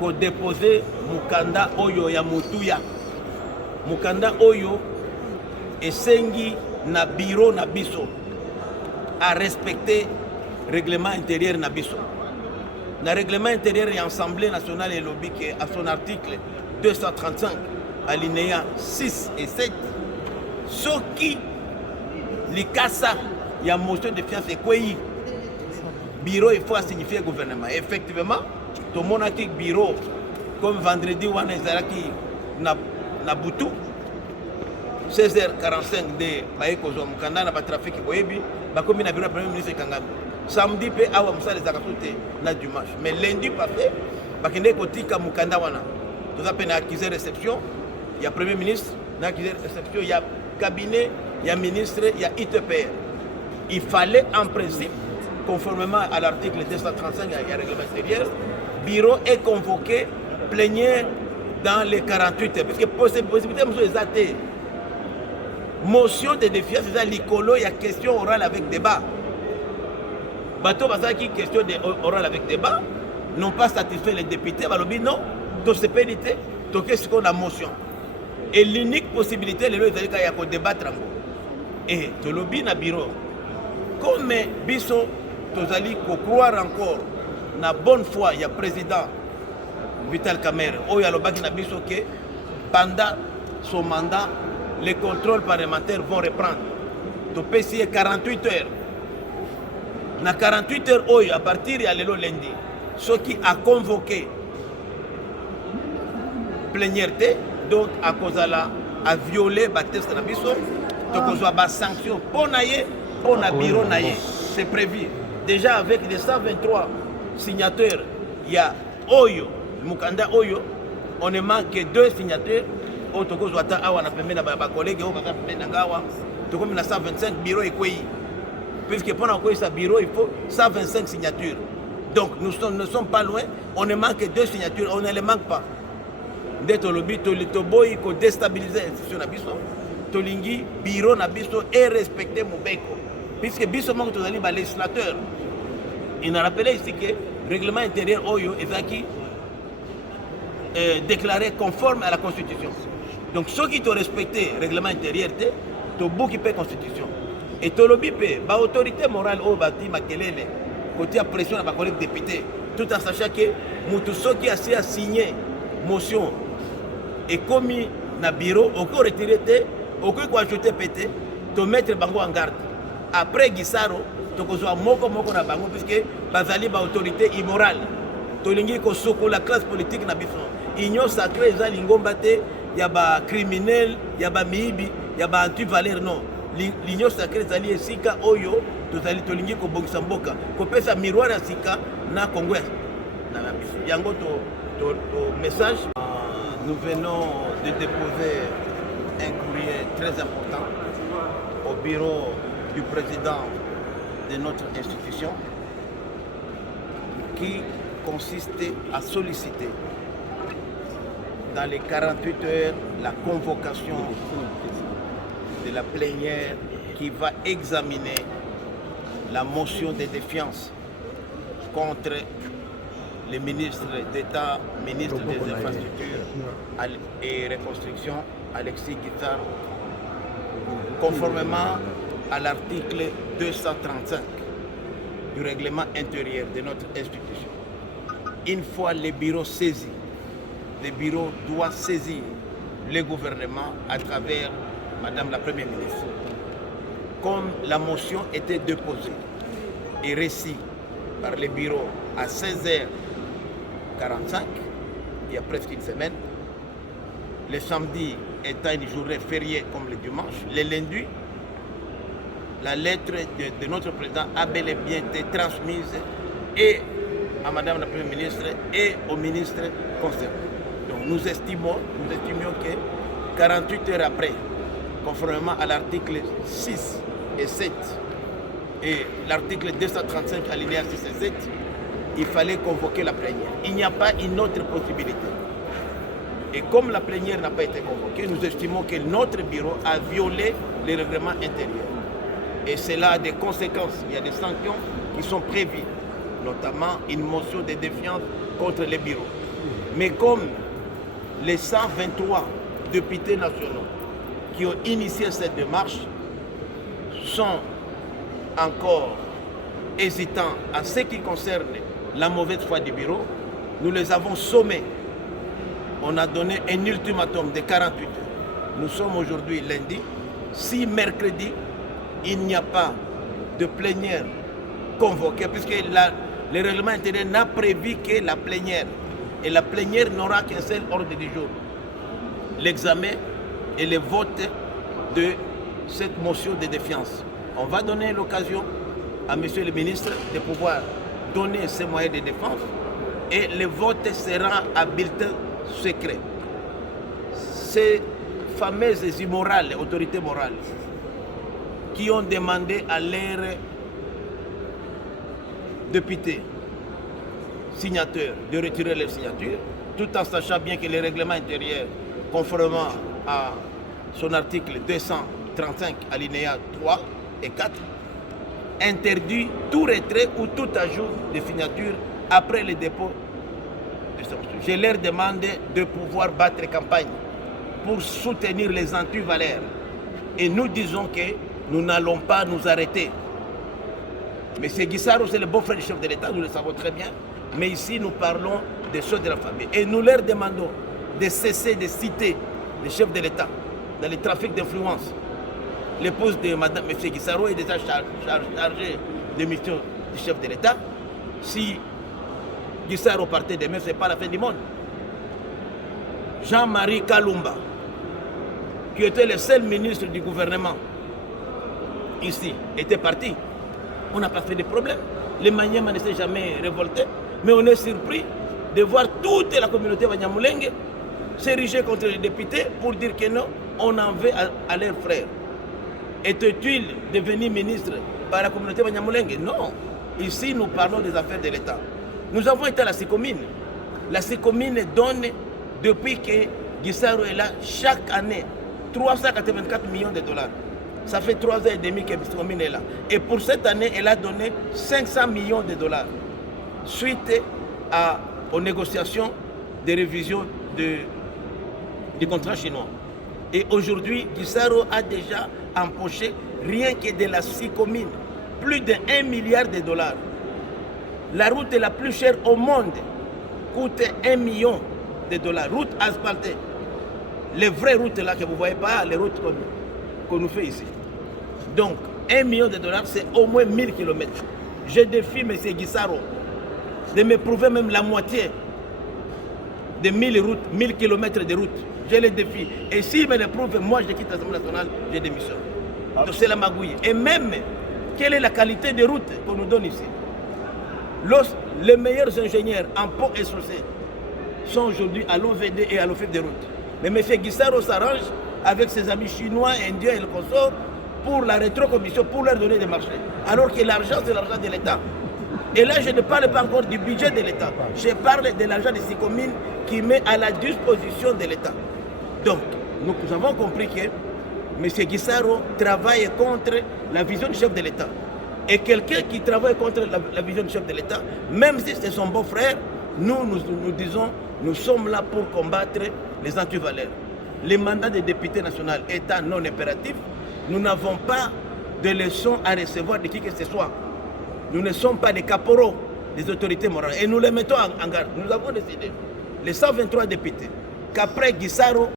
ko déposer mukanda oyo ya mutuya. Mukanda oyo esengi na bureau na biso à respecter règlement intérieur na biso. Le règlement intérieur et Assemblée nationale et lobby qui à son article 235 alinéa 6 et 7 ce qui likasa ya motion de fiance et quoi bureau il faut signifier gouvernement. Effectivement tout le monde a dit bureau comme vendredi ou qui na butu 16h45 de baïkozo mukanda na trafic boyebi bakomi na bureau premier ministre Kangami. Samedi pe awa musale zakatute na dimanche mais lundi passé bakende kotika mukanda wana tout appelle accusé réception il y a premier ministre na accusé réception il y a cabinet il y a ministre il y a ITPR il fallait en principe conformément à l'article 235 il y a règlement intérieur bureau est convoqué plénière dans les 48 heures parce que possibilité monsieur exacté motion de défiance c'est l'icolo il y a question orale avec débat. Bateau qui question de oral avec débat n'ont pas satisfait les députés. Balobi non, tout ce pénité, tout ce qu'on a motion. Et l'unique possibilité, c'est qu'il y a un débattre. Et tout le lobby na bureau. Comme biso, tous allez croire encore na bonne foi, il y a président Vital Kamerhe. Oh, il y a le bac na biso que pendant son mandat, les contrôles parlementaires vont reprendre. Tu peux essayer 48 heures. Na 48 heures à partir de lundi, ce qui a convoqué plénièreté, donc à cause de la a violé le test de biso, donc on a sanction pour naïe, pour na bureau naïe, c'est prévu. Déjà avec les 123 signateurs, il y a Oyo, Mukanda Oyo, on ne manque que 2 signateurs. Au Togo Zwata Awa na pembe na ba collègue au baka pembe na ngawa, Togo 125 bureau et quoi. Puisque pendant que ce bureau, il faut 125 signatures. Donc nous ne sommes pas loin, on ne manque que 2 signatures, on ne les manque pas. Dès que le but, il faut déstabiliser l'institution Nabiso, Tolingi, bureau Nabiso et respecter Moubeko. Puisque Biso manque tous les législateurs. Il a rappelé ici que le règlement intérieur Oyo est déclaré conforme à la Constitution. Donc ceux qui ont respecté le règlement intérieur, tu as beaucoup de Constitution. Et tout le bipé, l'autorité morale au bâti Makelele, côté à pression à ma collègue député, tout en sachant que Moutousso qui a signé motion et commis dans le bureau, on peut retirer, on peut ajouter pété, te mettre Bango en garde. Après Guissaro, tu as moko na Bango, puisque Bazali ba autorité immorale. Tu as la classe politique na bison. Union sacrée, il y a des criminels, il y a des miibi, il y a des anti-valeurs, non. L'union sacrée zali esika oyo tozali tolingi ko bongisa mboka ko pesa miroir ya sika na Congo na biso yango to message nous venons de déposer un courrier très important au bureau du président de notre institution qui consistait à solliciter dans les 48 heures la convocation de la plénière qui va examiner la motion de défiance contre le ministre d'État, ministre des Infrastructures et Reconstruction, Alexis Guittard, conformément à l'article 235 du règlement intérieur de notre institution. Une fois le bureau saisi, le bureau doit saisir le gouvernement à travers Madame la Première ministre. Comme la motion était déposée et reçue par le bureau à 16h45, il y a presque une semaine, le samedi étant une journée fériée comme le dimanche, le lundi, la lettre de notre président a bel et bien été transmise et à Madame la Première ministre et au ministre concerné. Donc nous estimions que 48 heures après, conformément à l'article 6 et 7 et l'article 235 alinéa 6 et 7, il fallait convoquer la plénière. Il n'y a pas une autre possibilité. Et comme la plénière n'a pas été convoquée, nous estimons que notre bureau a violé les règlements intérieurs. Et cela a des conséquences. Il y a des sanctions qui sont prévues, notamment une motion de défiance contre les bureaux. Mais comme les 123 députés nationaux qui ont initié cette démarche sont encore hésitants en ce qui concerne la mauvaise foi du bureau, nous les avons sommés. On a donné un ultimatum de 48 heures. Nous sommes aujourd'hui lundi. Si mercredi, il n'y a pas de plénière convoquée, puisque le règlement intérieur n'a prévu que la plénière. Et la plénière n'aura qu'un seul ordre du jour. L'examen et le vote de cette motion de défiance. On va donner l'occasion à monsieur le ministre de pouvoir donner ses moyens de défense et le vote sera à bulletin secret. Ces fameuses immorales, autorités morales, qui ont demandé à leurs députés signateurs de retirer leur signature, tout en sachant bien que le règlement intérieur, conformément à son article 235, alinéa 3 et 4, interdit tout retrait ou tout ajout de signature après le dépôt de ce motion. Je leur demande de pouvoir battre campagne pour soutenir les antivaleurs. Et nous disons que nous n'allons pas nous arrêter. M. Guissaro, c'est le beau-frère du chef de l'État, nous le savons très bien. Mais ici, nous parlons des choses de la famille. Et nous leur demandons de cesser de citer le chef de l'État dans le trafic d'influence. L'épouse de Mme M. Guissaro est déjà chargée de mission du chef de l'État. Si Guissaro partait demain, ce n'est pas la fin du monde. Jean-Marie Kalumba, qui était le seul ministre du gouvernement ici, était parti. On n'a pas fait de problème. Les Maniema ne s'est jamais révolté, mais on est surpris de voir toute la communauté Banyamulenge s'ériger contre les députés pour dire que non, on en veut à leurs frères. Était-il devenu ministre par la communauté Banyamulenge? Non. Ici, nous parlons des affaires de l'État. Nous avons été à la SICOMINE. La SICOMINE donne, depuis que Guissaro est là, chaque année, 384 millions de dollars. Ça fait 3 ans et demi que SICOMINE est là. Et pour cette année, elle a donné 500 millions de dollars suite aux négociations de révision du contrat chinois. Et aujourd'hui, Guissaro a déjà empoché, rien que de la SICOMINE, plus de 1 milliard de dollars. La route la plus chère au monde coûte 1 million de dollars. Route asphaltée. Les vraies routes là que vous ne voyez pas, les routes qu'on nous fait ici. Donc, 1 million de dollars, c'est au moins 1000 km. Je défie M. Guissaro de me prouver même la moitié de 1000 km de route. Je le défie. Et s'il me le prouve, moi je quitte l'Assemblée nationale, je démissionne. Donc c'est la magouille. Et même, quelle est la qualité des routes qu'on nous donne ici? Les meilleurs ingénieurs en pont et chaussée sont aujourd'hui à l'OVD et à l'OFIP des routes. Mais M. Guissaro s'arrange avec ses amis chinois, indiens et le consort pour la rétrocommission, pour leur donner des marchés. Alors que l'argent, c'est l'argent de l'État. Et là, je ne parle pas encore du budget de l'État. Je parle de l'argent de SICOMINE qui met à la disposition de l'État. Donc, nous avons compris que M. Guissaro travaille contre la vision du chef de l'État. Et quelqu'un qui travaille contre la vision du chef de l'État, même si c'est son beau-frère, nous disons, nous sommes là pour combattre les antivaleurs. Les mandats des députés nationaux étant non impératifs, nous n'avons pas de leçons à recevoir de qui que ce soit. Nous ne sommes pas des caporaux des autorités morales. Et nous les mettons en garde. Nous avons décidé, les 123 députés, qu'après Guissaro,